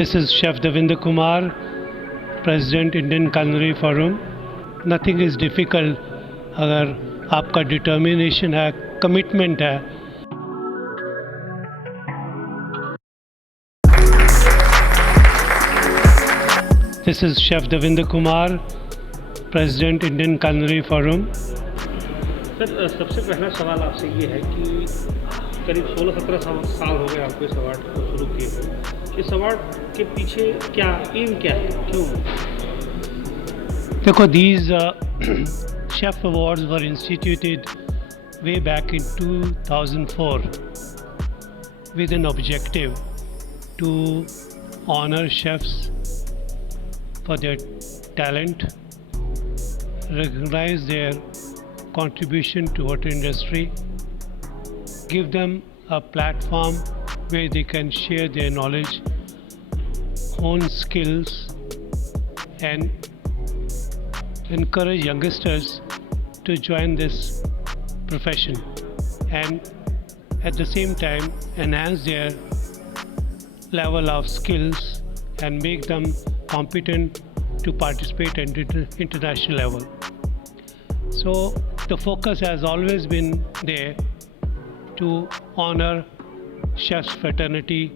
This is Chef Devinder Kumar, President Indian Culinary Forum. Nothing is difficult अगर आपका determination है, commitment है. This is Chef Devinder Kumar, President Indian Culinary Forum. Sir सबसे पहला सवाल आपसे ये है कि करीब 16-17 साल हो गए आपको इस अवार्ड को शुरू किए हुए। इस अवार्ड के पीछे क्या एम क्या है, क्यों? देखो, these chef awards were instituted way back in 2004 with an objective to honor chefs for their talent, recognize their contribution to hotel industry, give them a platform where they can share their knowledge, hone skills, and encourage youngsters to join this profession, and at the same time enhance their level of skills and make them competent to participate at international level. So the focus has always been there to honor chefs fraternity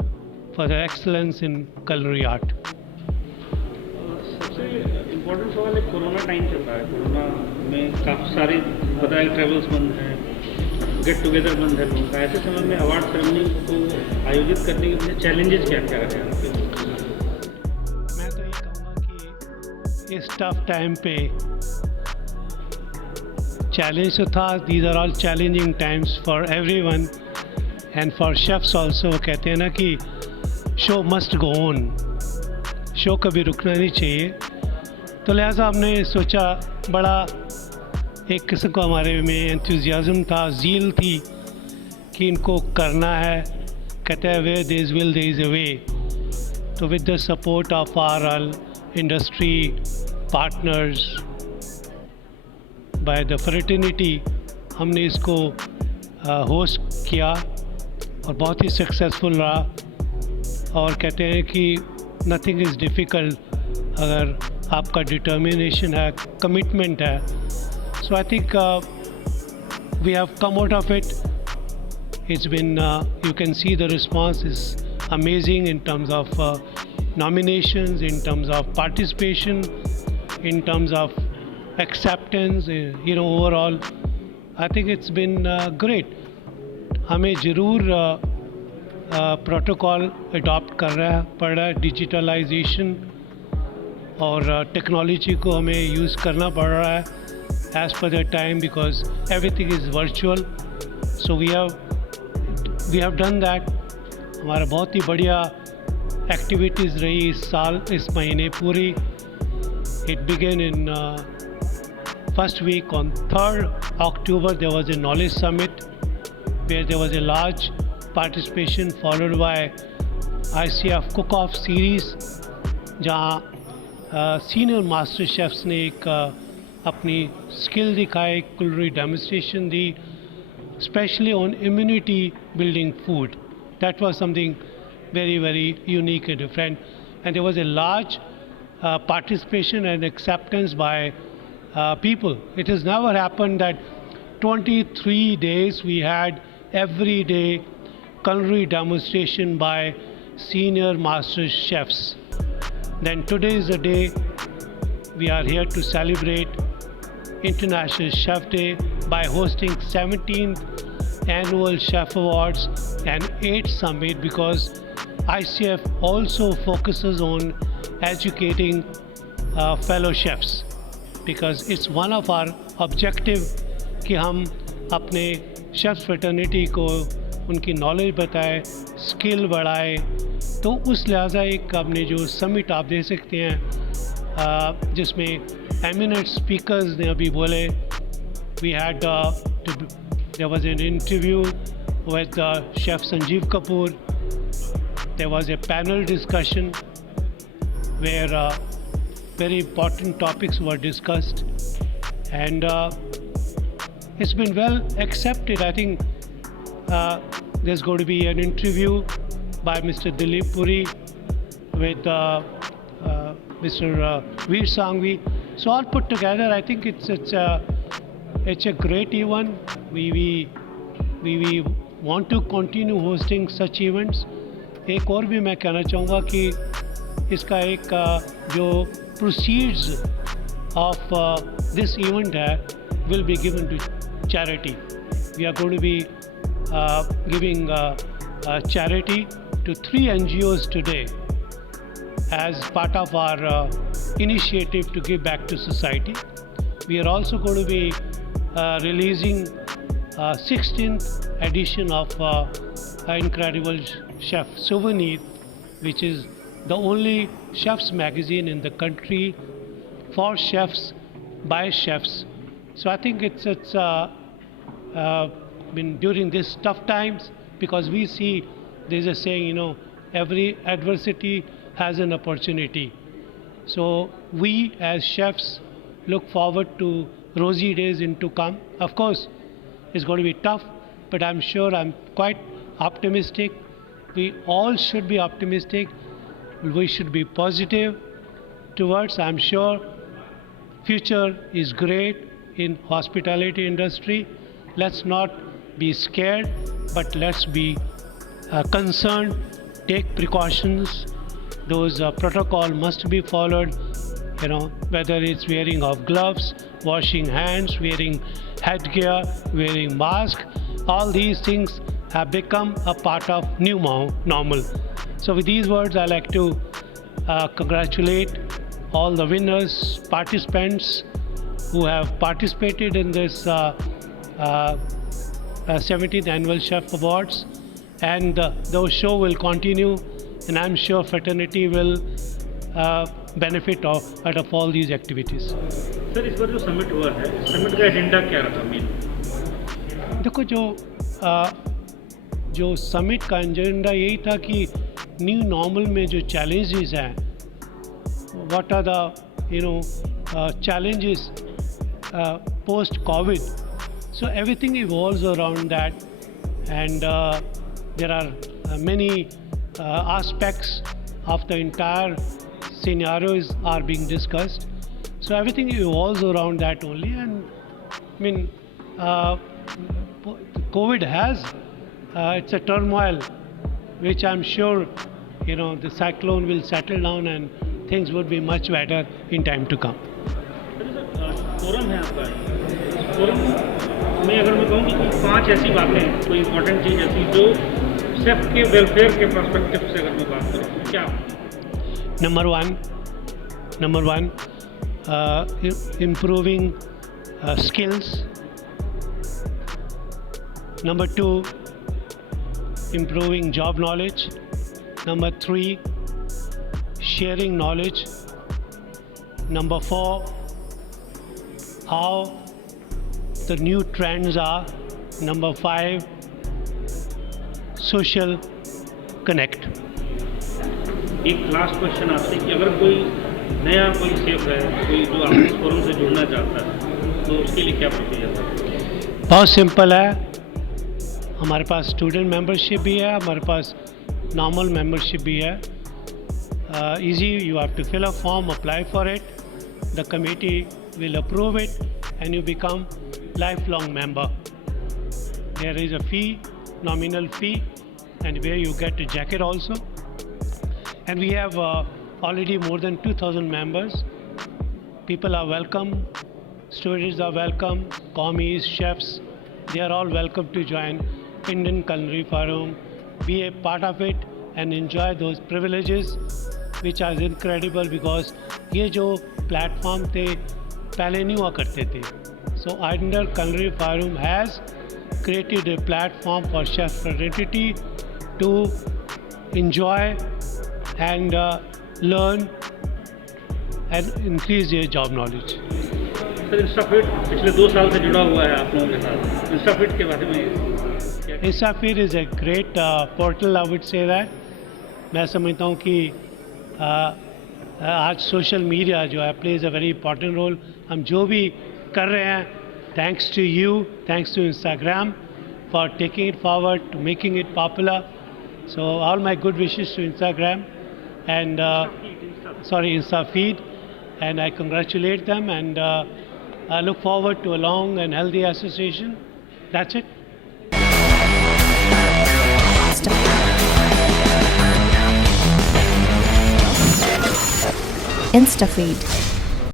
for their excellence in culinary art. सबसे important सवाल है, corona time चल रहा है। Corona में काफ़ी सारे बताए ट्रैवल्स बंद हैं, गेट टुगेदर बंद है लोगों का। ऐसे समय में अवार्ड सेरेमनी को आयोजित करने के लिए चैलेंजेस क्या क्या रहे हैं? मैं तो ये कहूँगा कि इस टफ टाइम पे चैलेंज तो था. These are all challenging times for everyone and for chefs also. कहते हैं ना कि show must go on, show कभी रुकना नहीं चाहिए. तो लिहाजा हमने सोचा, बड़ा एक किस्म को हमारे में एंथुजियाज्म था, ज़ील थी कि इनको करना है. कहते हैं way there is will there is a way. तो with the support of our all industry partners by the fraternity हमने इसको होस्ट किया और बहुत ही सक्सेसफुल रहा. और कहते हैं कि नथिंग इज़ डिफ़िकल्ट अगर आपका डिटर्मिनेशन है, कमिटमेंट है. So I think we have come out of it. It's been, you can see the response is amazing in terms of nominations, in terms of participation, in terms of acceptance, overall. I think it's been great. हमें ज़रूर protocol adopt पड़ रहा है. Digitalisation और technology को हमें use करना पड़ रहा है as per the time, because everything is virtual. So we have done that. हमारा बहुत ही बढ़िया एक्टिविटीज़ रही इस साल, इस महीने पूरी. It began in first week on 3rd October. There was a knowledge summit where there was a large participation, followed by ICF cook-off series, जहाँ सीनियर मास्टर शेफ्स ने एक अपनी स्किल दिखाए, कुलरी डेमोन्स्ट्रेशन दी, especially on immunity building food. That was something very, very unique and different. And there was a large participation and acceptance by people. It has never happened that 23 days we had every day culinary demonstration by senior master chefs. Then today is the day we are here to celebrate International Chef Day by hosting 17th Annual Chef Awards and 8th Summit, because ICF also focuses on educating fellow chefs, because it's one of our objective कि हम अपने chefs fraternity को उनकी knowledge बताएं, skill बढ़ाएं. तो उस लिहाजा एक हमने जो समिट आप देख सकते हैं जिसमें eminent speakers ने अभी बोले. We had there was an interview with Chef Sanjeev Kapoor. There was a panel discussion where very important topics were discussed, and it's been well accepted. I think there's going to be an interview by Mr. Dilip Puri with Mr. Veer Sangvi. So all put together, I think it's a great event. We want to continue hosting such events. एक और भी मैं कहना चाहूँगा कि इसका एक जो proceeds of this event है will be given to charity. We are going to be giving charity to 3 NGOs today as part of our initiative to give back to society. We are also going to be releasing 16th edition of Incredible Chef Souvenir, which is the only chef's magazine in the country for chefs by chefs. So I think it's been during these tough times, because we see there's a saying, you know, every adversity has an opportunity. So we as chefs look forward to rosy days in to come. Of course, it's going to be tough, but I'm sure, I'm quite optimistic. We all should be optimistic. We should be positive towards, I'm sure, future is great in hospitality industry. Let's not be scared, but let's be concerned, take precautions. Those protocol must be followed, you know, whether it's wearing of gloves, washing hands, wearing headgear, wearing mask. All these things have become a part of new normal. So with these words, I'd like to congratulate all the winners, participants who have participated in this 17th Annual Chef Awards, and the show will continue, and I'm sure fraternity will benefit out of all these activities. Sir इस बार जो summit हुआ है, summit का agenda क्या रहा main? देखो, जो summit का एजेंडा यही था कि न्यू नॉर्मल में जो चैलेंजेस हैं, what are the challenges post COVID. So everything evolves around that, and there are many aspects of the entire scenarios are being discussed. So everything evolves around that only, and I mean, COVID has it's a turmoil, which I'm sure, you know, the cyclone will settle down and things would be much better in time to come. Forum है आपका, forum में अगर मैं कहूँ कि कोई 5 ऐसी बातें, कोई इम्पोर्टेंट चीज़ ऐसी जो शेफ के वेलफेयर के पर्सपेक्टिव से अगर मैं बात करूँ तो क्या? Number one, improving skills. Number 2, improving job knowledge. Number 3, sharing knowledge. Number 4, how the new trends are. Number 5, social connect. एक लास्ट क्वेश्चन आपसे कि अगर कोई नया कोई शेफ है, कोई जो आप इस फोरम से जुड़ना चाहता है, तो उसके लिए क्या प्रोसीजर है? बहुत सिंपल है, हमारे पास स्टूडेंट मेंबरशिप भी है, हमारे पास नॉर्मल मेंबरशिप भी है. Easy, you have to fill a form, apply for it, the committee will approve it, and you become lifelong member. There is a fee, nominal fee, and where you get a jacket also. And we have already more than 2,000 members. People are welcome, students are welcome, commies, chefs, they are all welcome to join Indian Culinary Forum, be a part of it and enjoy those privileges, which are incredible, because ये जो platform थे पहले नहीं हुआ करते थे. So Indian Culinary Forum has created a platform for chef fraternity to enjoy and learn and increase their job knowledge. Sir Instafit पिछले 2 साल से जुड़ा हुआ है आप लोगों के साथ, इंस्टाफिट के बारे में? Instafit is a great portal, I would say that. मैं समझता हूँ कि आज सोशल मीडिया जो है plays a very important role. हम जो भी कर रहे हैं, thanks to you, thanks to Instagram for taking it forward, to making it popular. So all my good wishes to Instagram and InstaFeed, and I congratulate them, and I look forward to a long and healthy association. That's it. InstaFeed.